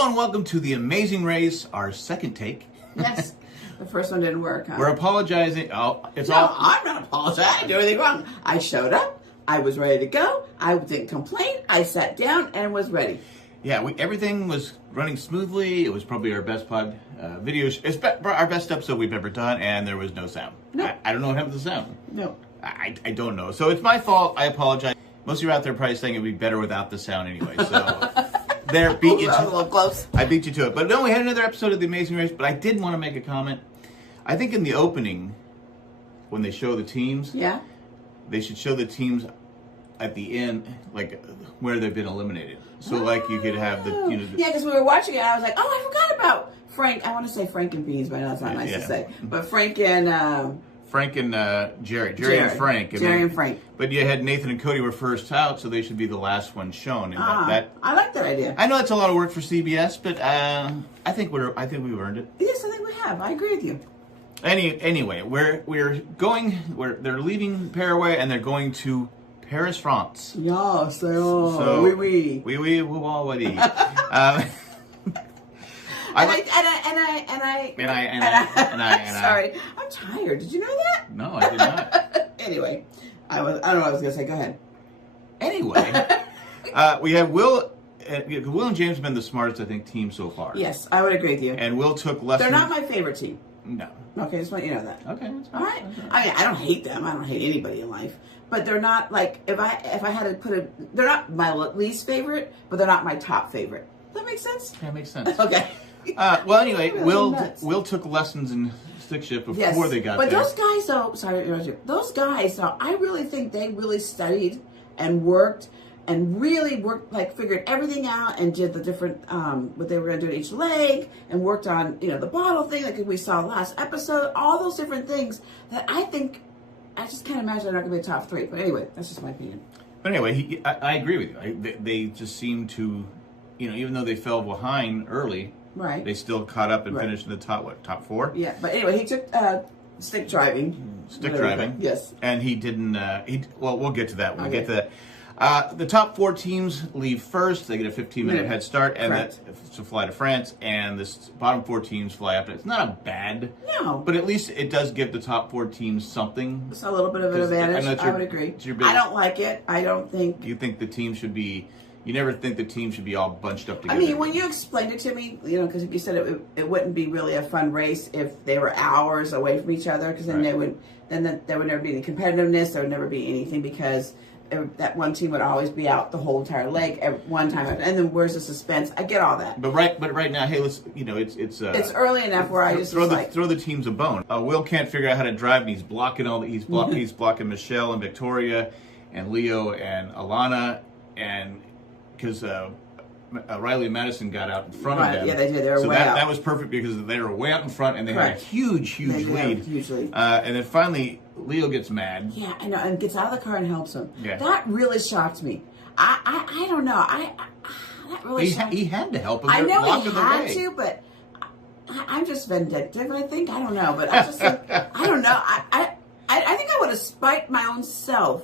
Hello and welcome to The Amazing Race, our second take. Yes, the first one didn't work, huh? We're apologizing. I'm not apologizing. I didn't do anything wrong. I showed up. I was ready to go. I didn't complain. I sat down and was ready. Yeah, everything was running smoothly. It was probably our best pod our best episode we've ever done, and there was no sound. No. I don't know what happened to the sound. No. I don't know. So it's my fault. I apologize. Most of you out there probably saying it'd be better without the sound anyway. So there, beat you That to was a little close. I beat you to it. But no, we had another episode of The Amazing Race, but I did want to make a comment. I think in the opening, when they show the teams, Yeah. they should show the teams at the end, like where they've been eliminated. So like you could have the, Yeah, because we were watching it, and I was like, oh, I forgot about Frank. I want to say Frank and Beans, but I know it's not nice to say. But Frank and Jerry and Frank. Jerry and Frank. But you had Nathan and Cody were first out, so they should be the last one shown. And I like that idea. I know it's a lot of work for CBS, but I think we've earned it. Yes, I think we have. I agree with you. Anyway, they're leaving Paraguay and they're going to Paris, France. Yes, oui. Sorry, I'm tired. Did you know that? No, I did not. Anyway, I don't know what I was gonna say. Go ahead. Anyway, we have Will. Will and James have been the smartest, I think, team so far. Yes, I would agree with you. And Will took lessons. They're not my favorite team. No. Okay, just want you to know that. Okay. That's all right. I mean, I don't hate them. I don't hate anybody in life. But they're not like if I had to put they're not my least favorite, but they're not my top favorite. Does that make sense? That makes sense. Okay. Well, anyway, Will took lessons in stick shift before they got there. But those guys, though, sorry to interrupt you. Those guys, though, I really think they really studied and worked and really figured everything out and did the different, what they were going to do to each leg and worked on, the bottle thing like we saw last episode, all those different things that I just can't imagine they're not going to be a top three. But anyway, that's just my opinion. But anyway, I agree with you. They just seem to, even though they fell behind early, right, they still caught up and finished in the top four? Yeah, but anyway, he took stick driving. Yes. And he didn't, we'll get to that when we get to that. The top four teams leave first. They get a 15-minute head start and to fly to France, and the bottom four teams fly after. It's not a bad, but at least it does give the top four teams something. It's a little bit of an advantage. I would agree. I don't like it. I don't think. You think the team should be? You never think the team should be all bunched up together. I mean, when you explained it to me, because you said it wouldn't be really a fun race if they were hours away from each other, because then there would never be any competitiveness. There would never be anything because that one team would always be out the whole entire leg at one time, and then where's the suspense? I get all that. But right now, hey, let's it's early enough where I just throw the teams a bone. Will can't figure out how to drive, and he's blocking he's blocking Michelle and Victoria, and Leo and Alana, and because Riley and Madison got out in front of them. Yeah, they did. They were way out. That was perfect because they were way out in front, and they had a huge lead. And then finally, Leo gets mad. Yeah, I know, and gets out of the car and helps him. Yeah. That really shocked me. I don't know. That really shocked me. He had to help him. I know he had to, but I'm just vindictive, I think. I don't know, but I just think, I don't know. I think I would have spiked my own self.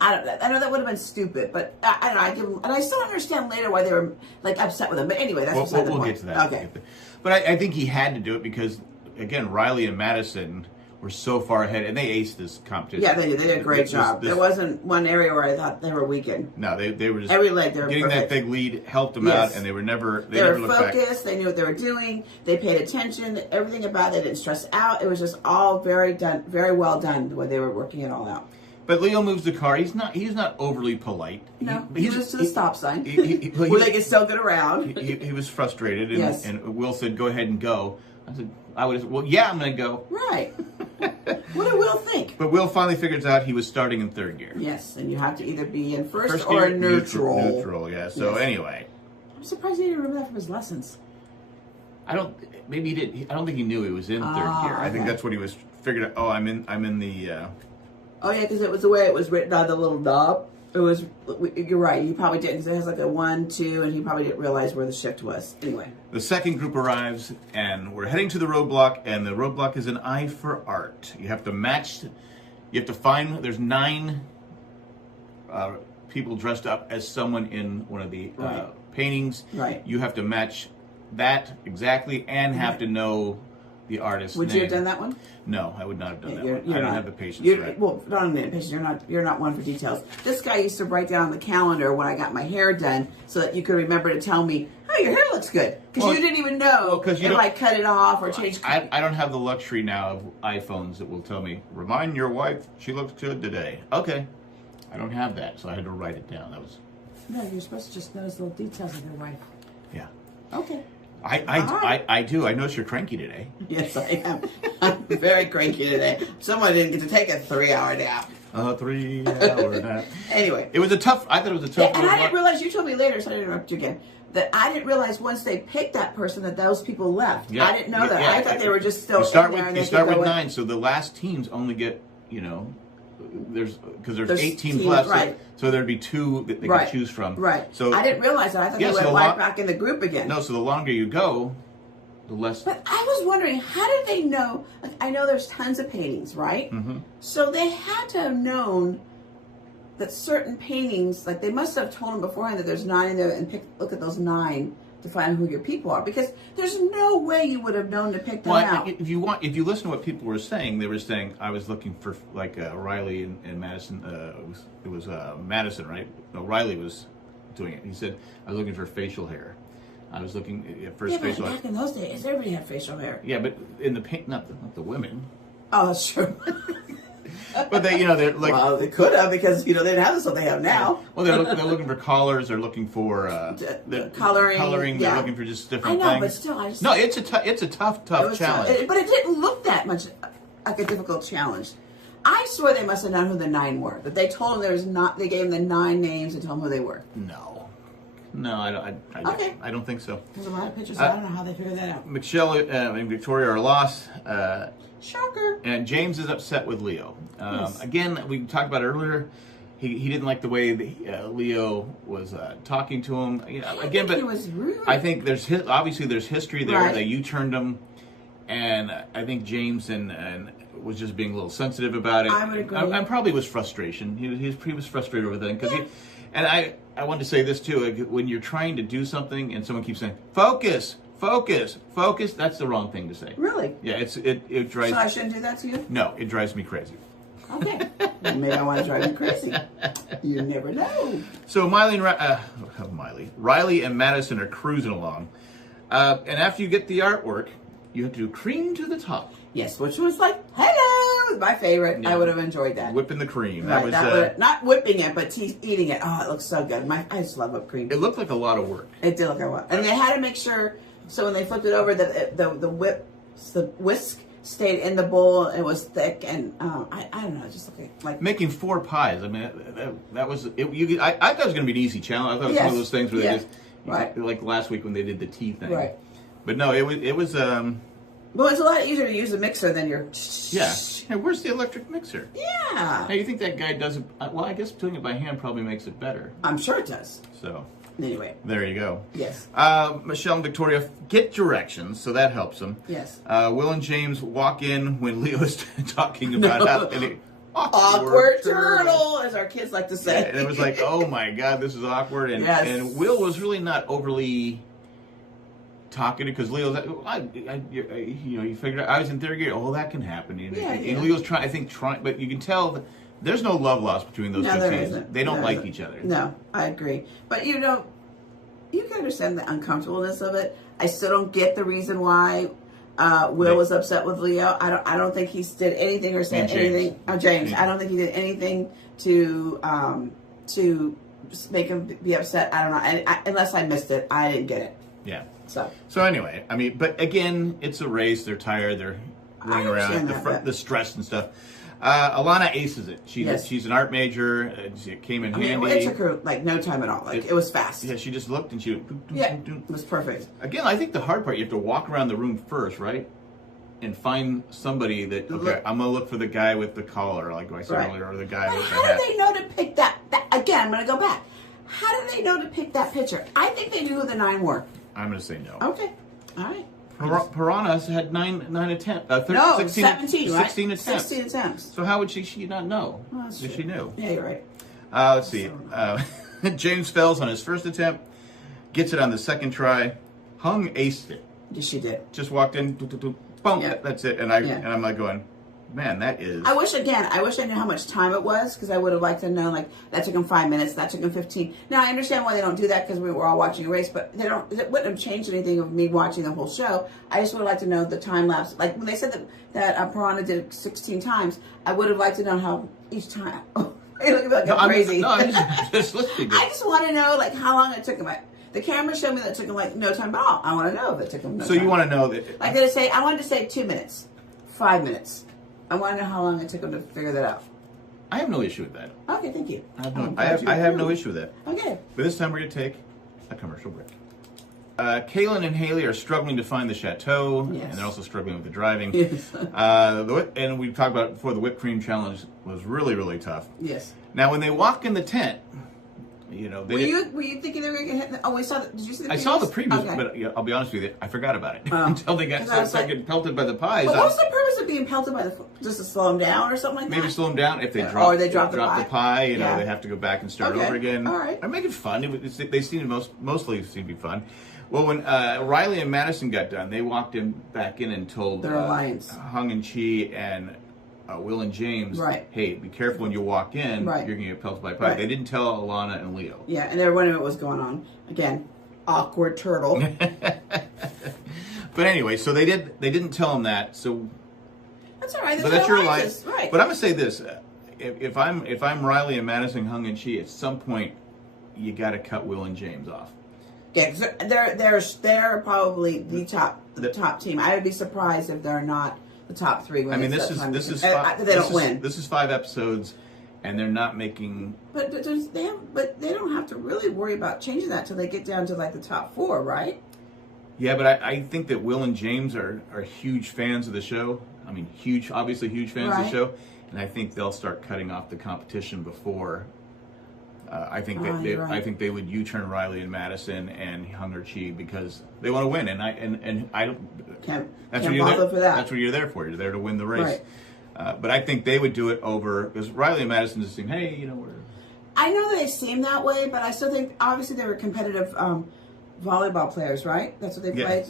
I know that would have been stupid, but I don't know. And I still understand later why they were upset with him. But anyway, that's beside the point. We'll get to that. Okay. But I think he had to do it because, again, Riley and Madison were so far ahead, and they aced this competition. Yeah, they did a great job. There wasn't one area where I thought they were weakened. No, they were just every leg. They were getting perfect. that big lead helped them out, and they were never. They were focused. They knew what they were doing. They paid attention. Everything about it didn't stress out. It was just all very well done the way they were working it all out. But Leo moves the car. He's not overly polite. No, he moves to the stop sign where they can still get around. He was frustrated, and, yes. and Will said, "Go ahead and go." I said, "Well, yeah, I'm going to go." Right. What did Will think? But Will finally figures out he was starting in third gear. Yes, and you have to either be in first or gear, neutral. Neutral, yeah. So anyway, I'm surprised he didn't remember that from his lessons. Maybe he did. I don't think he knew he was in third gear. I think that's what he was figured out. Oh, I'm in the. Oh yeah, because it was the way it was written on the little knob. It was. You're right. You probably didn't, because it has like a 1, 2, and he probably didn't realize where the shift was. Anyway. The second group arrives, and we're heading to the roadblock, and the roadblock is an eye for art. You have to match. You have to find. There's 9 people dressed up as someone in one of the paintings. Right. You have to match that exactly and have to know the artist's Would name. you have done that one? No, I would not have done that. You're I don't not, have the patience for it. Well, not the patience. You're not one for details. This guy used to write down on the calendar when I got my hair done, so that you could remember to tell me, "Oh, your hair looks good," because you didn't even know if I cut it off or changed. I don't have the luxury now of iPhones that will tell me, "Remind your wife she looks good today." Okay, I don't have that, so I had to write it down. That was. No, you're supposed to just notice little details of your wife. Yeah. Okay. I do. I notice you're cranky today. Yes, I am. I'm very cranky today. Someone didn't get to take a 3-hour nap. A 3-hour nap. Anyway. I thought it was a tough and I didn't realize, you told me later, so I didn't interrupt you again, that I didn't realize once they picked that person that those people left. Yeah, I didn't know that. yeah, I thought they were just still you start in there. with 9, so the last teams only get, there's 8 teams left, right. so there'd be 2 that they could choose from. Right. So I didn't realize that. I thought they went right back in the group again. No, so the longer you go, the less. But I was wondering, how did they know? Like, I know there's tons of paintings, right? Mm-hmm. So they had to have known that certain paintings, like they must have told them beforehand that there's 9 in there, and look at those 9 to find who your people are, because there's no way you would have known to pick them out. If you listen to what people were saying, they were saying I was looking for like Riley and Madison. It was Madison, right? No, Riley was doing it. He said I was looking for facial hair. I was looking at first facial hair. Back in those days, everybody had facial hair. Yeah, but in the paint, not the women. Oh, that's true. But they're like. Well, they could have, because they didn't have this what they have now. Well, they're looking for collars. They're looking for coloring. Coloring. Yeah. They're looking for just different things. I know, but still, No, it's a tough challenge. But it didn't look that much like a difficult challenge. I swear they must have known who the 9 were. But they told them they gave them the 9 names and told them who they were. No, I don't think so. There's a lot of pictures. I don't know how they figured that out. Michelle and Victoria are lost. Shocker. And James is upset with Leo. Yes. Again, we talked about it earlier. He didn't like the way Leo was talking to him. Again, but he was rude. I think obviously there's history there Right. that you turned him, and I think James and was just being a little sensitive about it. I would agree. And probably was frustration. He was frustrated over that because and I wanted to say this too. Like, when you're trying to do something and someone keeps saying focus, that's the wrong thing to say. Really? Yeah, it drives. So I shouldn't do that to you? No, it drives me crazy. Okay. Maybe I want to drive you crazy. You never know. So Riley and Madison are cruising along, and after you get the artwork, you have to do cream to the top. Yes, which was like, hello, my favorite. Yeah. I would have enjoyed that. Whipping the cream. Right, not whipping it, but eating it. Oh, it looks so good. I just love whipped cream. It looked like a lot of work. It did look like a lot. And they had to make sure, so when they flipped it over, the whisk stayed in the bowl. It was thick, and I don't know, it just looked like making 4 pies. I mean, that was it. I thought it was going to be an easy challenge. I thought it was one of those things where they just like last week when they did the tea thing. Right. But no, it was. Well, it's a lot easier to use a mixer than your. Yeah. Hey, where's the electric mixer? Yeah. Hey, you think that guy does it? Well, I guess doing it by hand probably makes it better. I'm sure it does. So. Anyway. There you go. Yes. Michelle and Victoria get directions, so that helps them. Yes. Will and James walk in when Leo is talking about how. Awkward turtle, as our kids like to say. Yeah, and it was like, oh my God, this is awkward. And, and Will was really not overly talking because Leo's like, you figured out I was in 3rd grade. Oh, that can happen. And Leo's trying, but you can tell that there's no love lost between those 2 teams. Isn't. They don't like each other. No, I agree. But you can understand the uncomfortableness of it. I still don't get the reason why Will was upset with Leo. I don't think he did anything or said anything. James. I don't think he did anything to make him be upset. I don't know. Unless I missed it, I didn't get it. Yeah. So anyway, I mean, but again, it's a race. They're tired. They're running around. The stress and stuff. Alana aces it. She's an art major. It came in handy. It took her like no time at all. Like it was fast. Yeah, she just looked and she. It was perfect. Again, I think the hard part, you have to walk around the room first, right? And find somebody that, okay, I'm going to look for the guy with the collar, like I said earlier, or the guy with the hat. How did they know to pick that? Again, I'm going to go back. How did they know to pick that picture? I think they knew who the 9 were. I'm going to say no. Okay. All right. Piranhas had 9 attempts. 16, 17, right? 16 attempts. 16 attempts. So how would she not know? Well, if she knew? Yeah, you're right. Let's see. James fails on his first attempt. Gets it on the second try. Hung aced it. Yes, she did. Just walked in, boom, that's it. And I'm like going, man, that is. I wish I knew how much time it was, because I would have liked to know, like, that took them 5 minutes, that took them 15. Now I understand why they don't do that, because we were all watching a race, but it wouldn't have changed anything of me watching the whole show. I just would have liked to know the time lapse. Like when they said that Piranha did it 16 times, I would have liked to know how each time. You look like I'm crazy. I'm just listening. I just want to know, like, how long it took them. The camera showed me that it took them like no time at all. I want to know if it took them no time. So you want to know that? Like I wanted to say 2 minutes, 5 minutes. I want to know how long it took them to figure that out. I have no issue with that. Okay, thank you. I have no issue with that. Okay. But this time we're going to take a commercial break. Kaylin and Haley are struggling to find the chateau, yes. and they're also struggling with the driving. Yes. And we talked about it before, the whipped cream challenge was really, really tough. Yes. Now, when they walk in the tent, you know, were you thinking they were going to get hit? Oh, we saw. Did you see the previews? I saw the previews, okay. but I'll be honest with you, I forgot about it until they got getting pelted by the pies. But what was the purpose of being pelted by the? Just to slow them down or something like that? Maybe slow them down if they drop. Or they drop the pie. You know, they have to go back and start over again. All right. I make it fun. They seem mostly seem to be fun. Well, when Riley and Madison got done, they walked back in and told their alliance, Hung and Chi and Will and James, right. Hey, be careful when you walk in. Right. You're going to get pelted by pie. Right. They didn't tell Alana and Leo. Yeah, and they were wondering what was going on. Again, awkward turtle. But anyway, so they didn't tell him that. So that's all right. But that's your life, right? But I'm gonna say this: if I'm Riley and Madison, Hung and Chi, at some point you got to cut Will and James off. Yeah, they're probably the top team. I would be surprised if they're not the top three. I mean, this is they don't win. This is 5 episodes, and they're not making. But they don't have to really worry about changing that till they get down to like the top 4, right? Yeah, but I think that Will and James are huge fans of the show. I mean, obviously huge fans of the show, and I think they'll start cutting off the competition before. I think I think they would U-turn Riley and Madison and Hung or Chi because they want to win, and I don't. That's what you're there for. You're there to win the race. Right. But I think they would do it over because Riley and Madison just seem, hey, you know, we're. I know that they seem that way, but I still think obviously they were competitive volleyball players, right? That's what they played,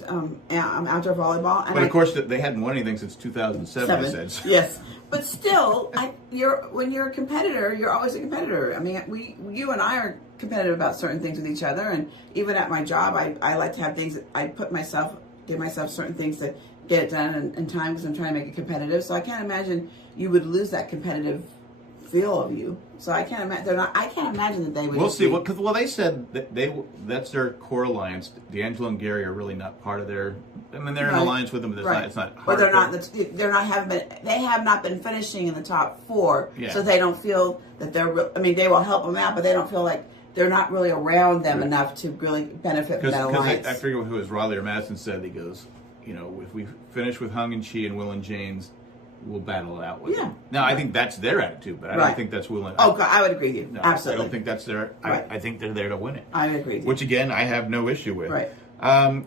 outdoor volleyball. And but of course, they hadn't won anything since 2007. They said. Yes. But still, when you're a competitor, you're always a competitor. I mean, you and I are competitive about certain things with each other, and even at my job, I like to have things that I give myself certain things to get it done in time because I'm trying to make it competitive. So I can't imagine you would lose that competitive feel of you. So I can't imagine I can't imagine that they would. We'll see. Well, they said that that's their core alliance. D'Angelo and Gary are really not part of their. I mean, they're in alliance with them, but it's not. But they're not. They have not been finishing in the top 4, so they don't feel that they're. I mean, they will help them out, but they don't feel like they're not really around them enough to really benefit from that alliance. Because I forget who it was, Riley or Madison said. He goes, you know, if we finish with Hung and Chi and Will and James, we'll battle it out with them. Now, I think that's their attitude, but I don't think that's Will and... Oh, God, I would agree with you. No, absolutely. I don't think that's their... I think they're there to win it. I agree with you. Which, again, I have no issue with. Right.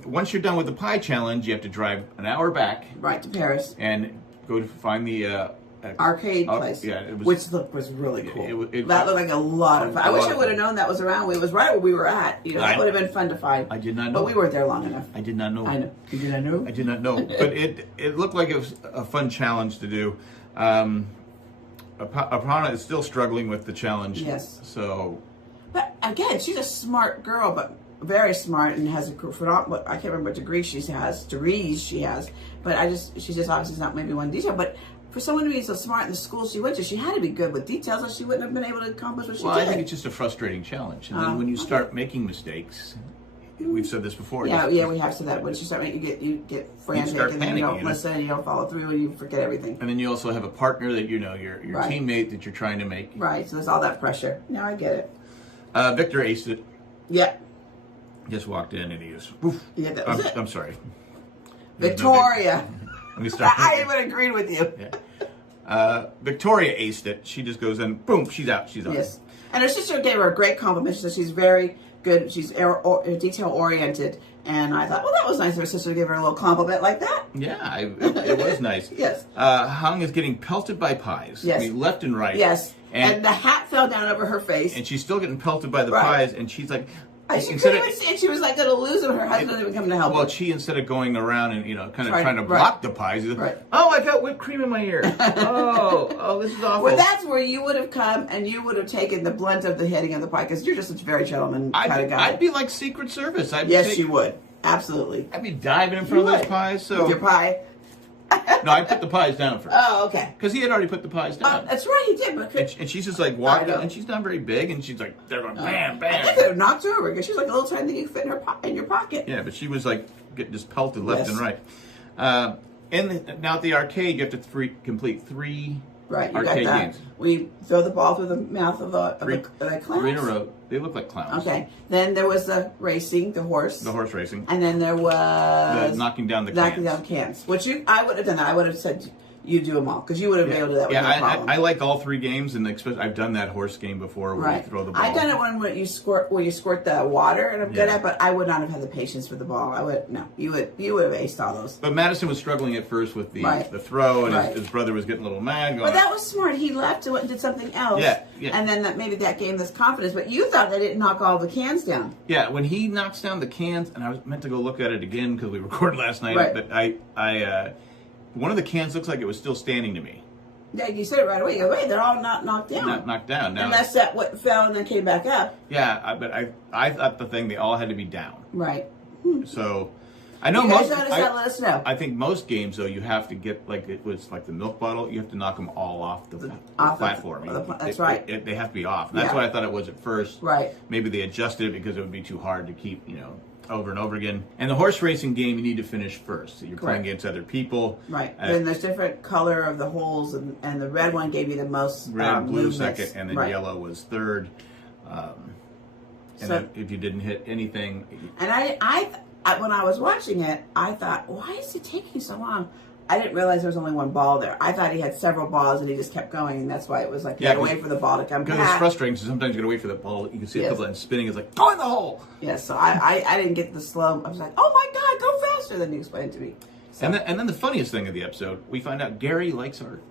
Once you're done with the pie challenge, you have to drive an hour back. Right, to Paris. And go to find the... arcade place. Yeah, which was really cool. That looked like a lot of fun. I wish I would have known that was around. It was right where we were at. You know, that would have been fun to find. I did not know. But we weren't there long enough. I did not know. I know. You did not know? I did not know. But it looked like it was a fun challenge to do. Aparna is still struggling with the challenge. Yes. So. But again, she's a smart girl, but very smart and has I can't remember what degrees she has. But she's just obviously not maybe one detail. But for someone to be so smart in the school she went to, she had to be good with details, or she wouldn't have been able to accomplish what she did. Well, I think it's just a frustrating challenge. And then when you start making mistakes, we've said this before. Yeah, we have said that. Once you start making, you get frantic, and then you don't listen, you don't follow through, and you forget everything. And then you also have a partner that your teammate that you're trying to make. Right. So there's all that pressure. Now I get it. Victor aced it. Yeah. Just walked in and he was. Woof. Yeah, that was it. I'm sorry. Victoria. Let me start. I even agreed with you. Yeah. Victoria aced it. She just goes in, boom, she's out. She's out. Yes. And her sister gave her a great compliment. She said she's very good. She's detail oriented. And I thought, well, that was nice of her sister to give her a little compliment like that. Yeah, it was nice. Yes. Hung is getting pelted by pies. Yes. I mean, left and right. Yes. And the hat fell down over her face. And she's still getting pelted by the pies. And she's like, Yeah, she pretty much said she was like going to lose him. Her husband didn't even come to help her. Well, she, instead of going around and, kind of trying to right. block the pies, Right. oh, I got whipped cream in my ear. Oh, this is awful. Well, that's where you would have come and you would have taken the blunt of the hitting of the pie because you're just a very gentleman kind of guy. I'd be like Secret Service. Yes, you would. Absolutely. I'd be diving in front of those pies. So. With your pie? No, I put the pies down first. Oh, okay. Because he had already put the pies down. That's right, he did. And she's just like walking, and she's not very big, and she's like, they're going bam, bam. I think they knocked her over because she's like a little tiny thing you fit in your pocket. Yeah, but she was like getting just pelted left and right. Now at the arcade, you have to complete 3 right, you arcade got that. games. We throw the ball through the mouth of the clowns. 3 in a row. They look like clowns. Okay. Then there was the racing, the horse. The horse racing. And then there was... the knocking down the cans. Knocking down cans. Which I would have done that. I would have said you do them all. Because you would have been able to do that with no problem. I like all 3 games, and I've done that horse game before where you throw the ball. I've done it when you squirt the water, and I'm good at, but I would not have had the patience for the ball. You would have aced all those. But Madison was struggling at first with the throw, and his brother was getting a little mad. But that was smart. He left and went and did something else. Yeah. And then maybe that gave this confidence. But you thought they didn't knock all the cans down. Yeah, when he knocks down the cans, and I was meant to go look at it again because we recorded last night, but I one of the cans looks like it was still standing to me. Yeah, you said it right away. You go, wait, they're all not knocked down. Not knocked down. Now, unless that what fell and then came back up. Yeah, but I thought they all had to be down. Right. So, I know you most. Guys notice that? Let us know. I think most games though, you have to get like it was like the milk bottle. You have to knock them all off the platform. That's right. They have to be off. And that's what I thought it was at first. Right. Maybe they adjusted it because it would be too hard to keep over and over again. And the horse racing game, you need to finish first. So you're playing against other people. Right. Then there's different color of the holes, and the red one gave you the most red, blue movements. second, and then yellow was third. And then if you didn't hit anything, and I when I was watching it, I thought, why is it taking so long? I didn't realize there was only one ball there. I thought he had several balls and he just kept going, and that's why it was like you had to wait for the ball to come back. Because it's frustrating, so sometimes you got to wait for the ball. You can see a couple of them spinning. It's like, go in the hole! Yes, so I didn't get the slow. I was like, oh my God, go faster than you explained to me. So. And then the funniest thing of the episode, we find out Gary likes art.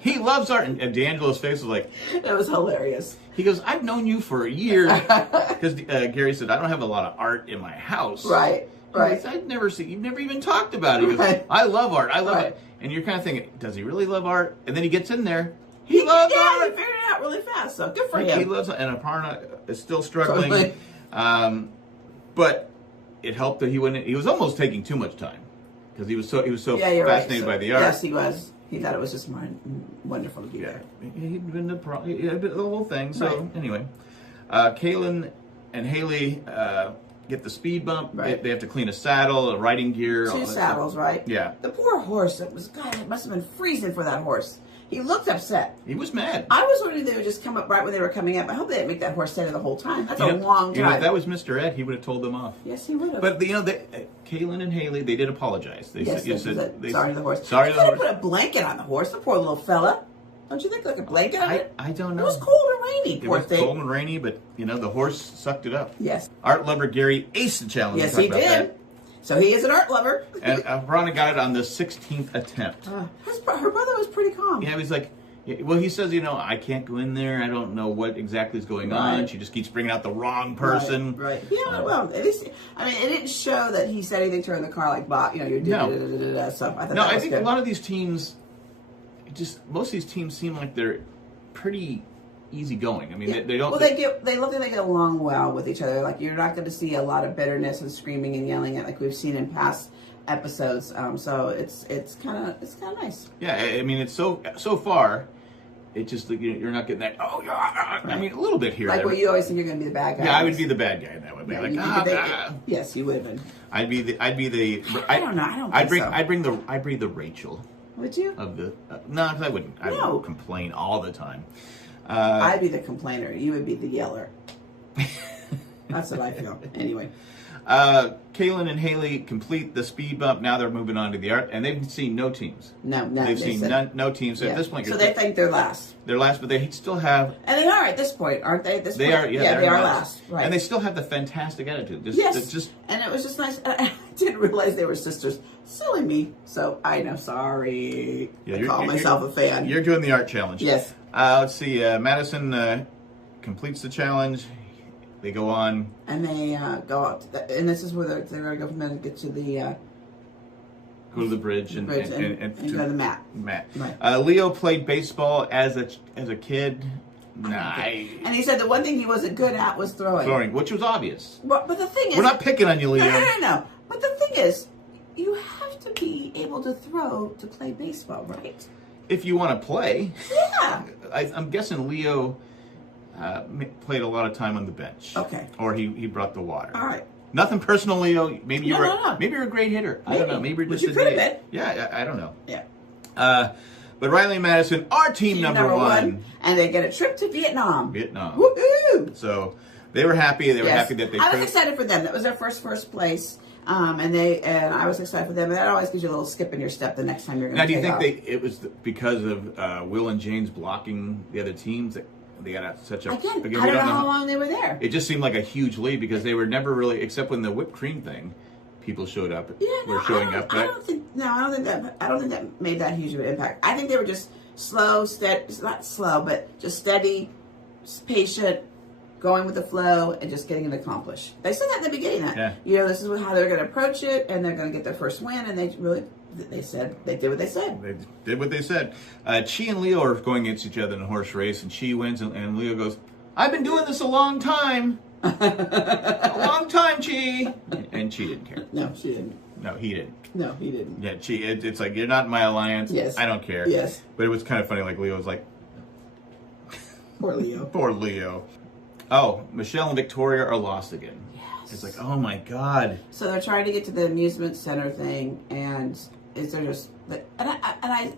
He loves art. And D'Angelo's face was like... It was hilarious. He goes, I've known you for a year. Because Gary said, I don't have a lot of art in my house. Right. Right. I've never seen. You've never even talked about it. He goes, I love art. I love it. And you're kind of thinking, does he really love art? And then he gets in there. He loves art. Yeah, he figured it out really fast. So good for him. He loves it. And Aparna is still struggling. But it helped that he went. He was almost taking too much time because he was so fascinated by the art. Yes, he was. He thought it was just wonderful to be there. He'd been the whole thing. So anyway, Kaylin and Haley. Get the speed bump. Right. They have to clean a saddle, a riding gear. 2 saddles, right? Yeah. The poor horse. It must have been freezing for that horse. He looked upset. He was mad. I was wondering if they would just come up right when they were coming up. I hope they didn't make that horse stay there the whole time. That's a long time. If that was Mr. Ed, he would have told them off. Yes, he would have. But Kaylin and Haley, they did apologize. They said, sorry to the horse. Sorry to the horse. Put a blanket on the horse. The poor little fella. Don't you think like a blanket on it? I don't know. It was cold and rainy, poor thing. It was cold and rainy, but, the horse sucked it up. Yes. Art lover Gary aced the challenge. Yes, he did. That. So he is an art lover. And Aparna got it on the 16th attempt. Her brother was pretty calm. Yeah, he was like, well, he says, I can't go in there. I don't know what exactly is going on. She just keeps bringing out the wrong person. Right. Yeah, well, at least, it didn't show that he said anything to her in the car like, you're doing stuff. I think a lot of these teams... most of these teams seem like they're pretty easygoing. They don't. Well, they look like they get along well with each other. Like you're not going to see a lot of bitterness and screaming and yelling at like we've seen in past episodes. So it's kind of nice. Yeah, it's so far. It just you're not getting that. Oh, yeah. A little bit here. Like what you always think you're going to be the bad guy. Yeah, I would be the bad guy in that way. Yes, you would have been. I'd be the. I don't know. I don't think so. I'd bring the Rachel. Would you? No, because I wouldn't. I would complain all the time. I'd be the complainer. You would be the yeller. That's what I feel. Anyway. Kaylin and Haley complete the speed bump. Now they're moving on to the art, and they've seen no teams. No, they've seen no teams. So at this point, so they think they're last. They're last, but they still have. And they are at this point, aren't they? At this point, they are. Yeah, they are last. Right. And they still have the fantastic attitude. Yes. And it was just nice. I didn't realize they were sisters. Silly me. So I know. Sorry. Yeah, I call myself a fan. You're doing the art challenge. Yes. Let's see. Madison completes the challenge. they go on. And they go out, and this is where they're going to go from there to get to the... go to the bridge and go to the mat. Right. Leo played baseball as a kid. And he said the one thing he wasn't good at was throwing. Which was obvious. But the thing is... We're not picking on you, Leo. No. But the thing is, you have to be able to throw to play baseball, right? If you want to play. Yeah. I'm guessing Leo played a lot of time on the bench. Okay. Or he brought the water. All right. Nothing personal, Leo. Maybe you're no. maybe you're a great hitter. I don't know. Maybe you're just you could have been. Yeah, I don't know. Yeah. But Riley and Madison are team number one. And they get a trip to Vietnam. Woohoo! So they were happy. They were happy that they I was excited for them. That was their first place. And I was excited for them. And that always gives you a little skip in your step the next time you're going to take off. Now, do you think it was because of Will and James blocking the other teams that they got such a... Again, I don't know how long they were there. It just seemed like a huge lead because they were never really, except when the whipped cream thing, people showed up. I don't think that made that huge of an impact. I think they were just slow, not slow, but just steady, patient, going with the flow, and just getting it accomplished. They said that in the beginning. This is how they're going to approach it, and they're going to get their first win. And they did what they said. They did what they said. Chi and Leo are going against each other in a horse race, and Chi wins, and Leo goes, "I've been doing this a long time." A long time, Chi. And Chi didn't care. No, she didn't. No, he didn't. No, he didn't. Yeah, Chi, it's like, you're not in my alliance. Yes. I don't care. Yes. But it was kind of funny, like Leo was like... Poor Leo. Poor Leo. Oh, Michelle and Victoria are lost again. Yes. It's like, oh my God. So they're trying to get to the amusement center thing, and they're just... I,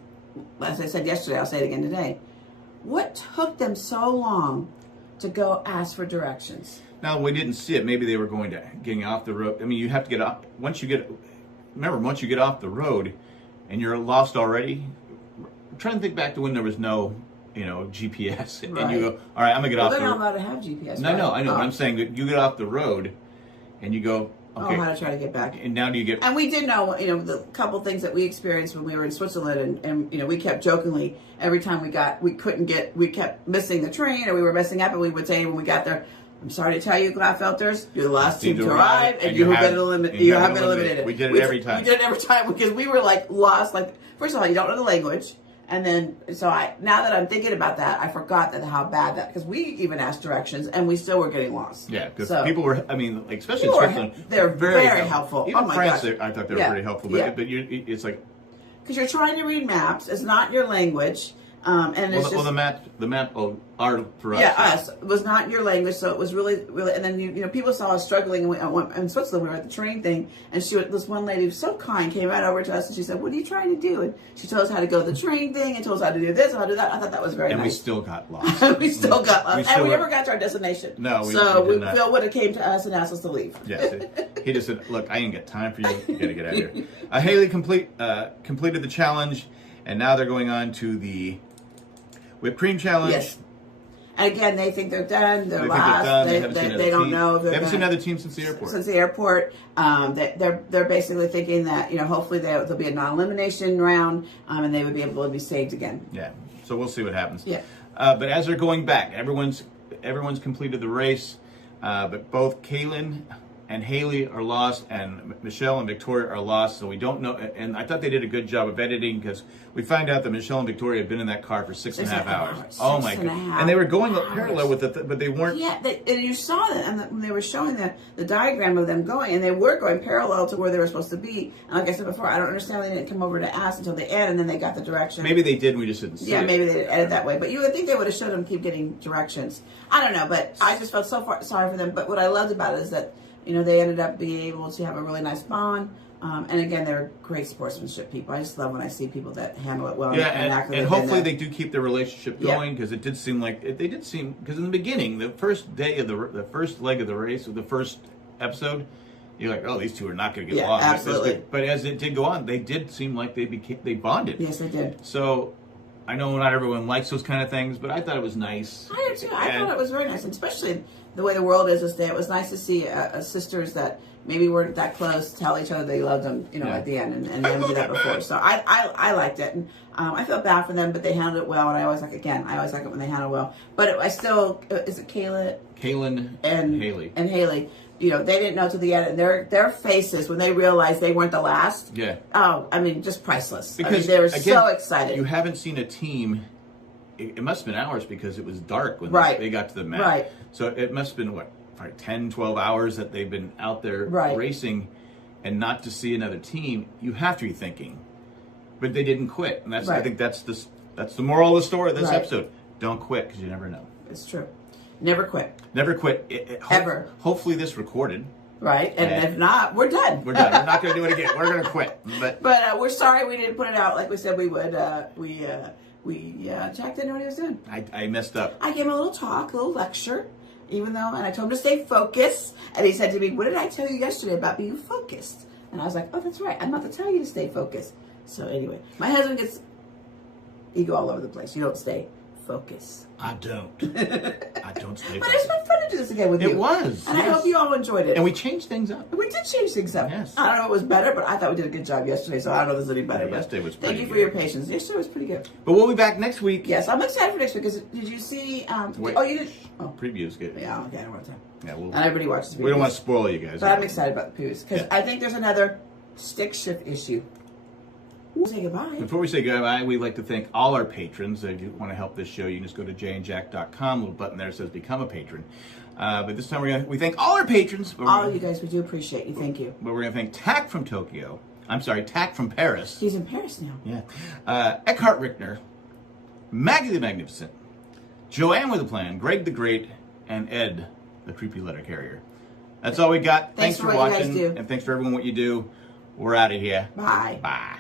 as I said yesterday, I'll say it again today. What took them so long to go ask for directions? Now, we didn't see it. Maybe they were getting off the road. I mean, you have to get off. Once you get off the road and you're lost already, I'm trying to think back to when there was no, GPS. And you go, all right, I'm going to get off the road. They're not allowed to have GPS. No, I know. I'm saying that you get off the road and you go, okay. How to try to get back. And now do you get... And we did know, the couple things that we experienced when we were in Switzerland, and we kept jokingly, every time we kept missing the train, or we were messing up, and we would say when we got there, "I'm sorry to tell you, Gladfelders, you're the last team to arrive, and you have been eliminated." We did it every time. We did it every time because we were lost. First of all, you don't know the language. And then, now that I'm thinking about that, I forgot how bad because we even asked directions and we still were getting lost. Yeah, because people were, especially in Switzerland, they're very helpful. Even France, I thought they were pretty helpful, but it's like... Because you're trying to read maps, it's not your language, and it's the map are for us. Yeah, us. It was not your language, so it was really, and then, people saw us struggling in Switzerland. We were at the train thing, and this one lady was so kind, came right over to us, and she said, "What are you trying to do?" And she told us how to go to the train thing, and told us how to do this, and how to do that. I thought that was very nice. And we still got lost. We still got lost. And we never got to our destination. No, we did not. Phil would have came to us and asked us to leave. Yes. He just said, "Look, I ain't got time for you. You got to get out of here." Haley completed the challenge, and now they're going on to the whipped cream challenge. Yes. And again, they think they're done. They're lost. They don't know. They haven't seen another team since the airport. They're basically thinking that hopefully there'll be a non-elimination round, and they would be able to be saved again. Yeah. So we'll see what happens. Yeah. But as they're going back, everyone's completed the race, but both Kaylin and Haley are lost, and Michelle and Victoria are lost, so we don't know. And I thought they did a good job of editing because we find out that Michelle and Victoria had been in that car for 6.5 hours. Oh my God! And they were going parallel with it, but they weren't. Yeah, and you saw that, and when they were showing the diagram of them going, and they were going parallel to where they were supposed to be. And like I said before, I don't understand why they didn't come over to us until the end, and then they got the directions. Maybe they did, and we just didn't see it. Yeah, maybe they didn't edit that way, but you would think they would have showed them keep getting directions. I don't know, but I just felt sorry for them. But what I loved about it is that they ended up being able to have a really nice bond. And again, they're great sportsmanship people. I just love when I see people that handle it well. Yeah, and hopefully they do keep their relationship going because it did seem like because in the beginning, the first day of the first leg of the race, or the first episode, you're like, oh, these two are not going to get along. Absolutely. But as it did go on, they did seem like they bonded. Yes, they did. So I know not everyone likes those kind of things, but I thought it was nice. I did too. I thought it was very nice, and especially the way the world is this day. It was nice to see sisters that maybe weren't that close, tell each other they loved them, at the end, and then do that before. So I liked it, and I felt bad for them, but they handled it well, and I always like it when they handle well. But I still, is it Kaylin and Haley. And Haley, they didn't know till the end, and their faces when they realized they weren't the last. Yeah. Oh, I mean, just priceless. Because they were so excited. You haven't seen a team. It must have been hours because it was dark when they got to the mat. Right. So it must have been, 10, 12 hours that they've been out there racing, and not to see another team, you have to be thinking. But they didn't quit. And I think that's the moral of the story of this episode. Don't quit, because you never know. It's true. Never quit. Never quit. Ever. Hopefully this recorded. Right. And if not, we're done. We're done. We're not going to do it again. We're going to quit. But we're sorry we didn't put it out like we said we would. Jack didn't know what he was doing. I messed up. I gave him a little talk, a little lecture, and I told him to stay focused. And he said to me, "What did I tell you yesterday about being focused?" And I was like, "Oh, that's right. I'm about to tell you to stay focused." So anyway, my husband gets ego all over the place. You don't stay focused. I don't. I don't stay focused. But it's been fun to do this again with you. It was. And I hope you all enjoyed it. And we changed things up. We did change things up. Yes. I don't know if it was better, but I thought we did a good job yesterday, so I don't know if there's any better. Yesterday was pretty Thank you for good. your patience. Yesterday was pretty good. But we'll be back next week. Yes, I'm excited for next week, because did you see... Wait. Oh, you did? Oh. Previews good. Yeah, okay, I don't want to. Yeah, Not everybody watches previews. We don't want to spoil you guys. But I'm excited about the previews, because I think there's another stick shift issue. We'll say goodbye. Before we say goodbye, we'd like to thank all our patrons. If you want to help this show, you can just go to jayandjack.com. Little button there says become a patron. But this time we thank all our patrons. All you guys, we do appreciate you. Thank you. But we're going to thank Tack from Tokyo. I'm sorry, Tack from Paris. He's in Paris now. Yeah. Eckhart Rickner, Maggie the Magnificent, Joanne with a Plan, Greg the Great, and Ed the Creepy Letter Carrier. That's all we got. Thanks for watching. you guys do. And thanks for everyone what you do. We're out of here. Bye. Bye.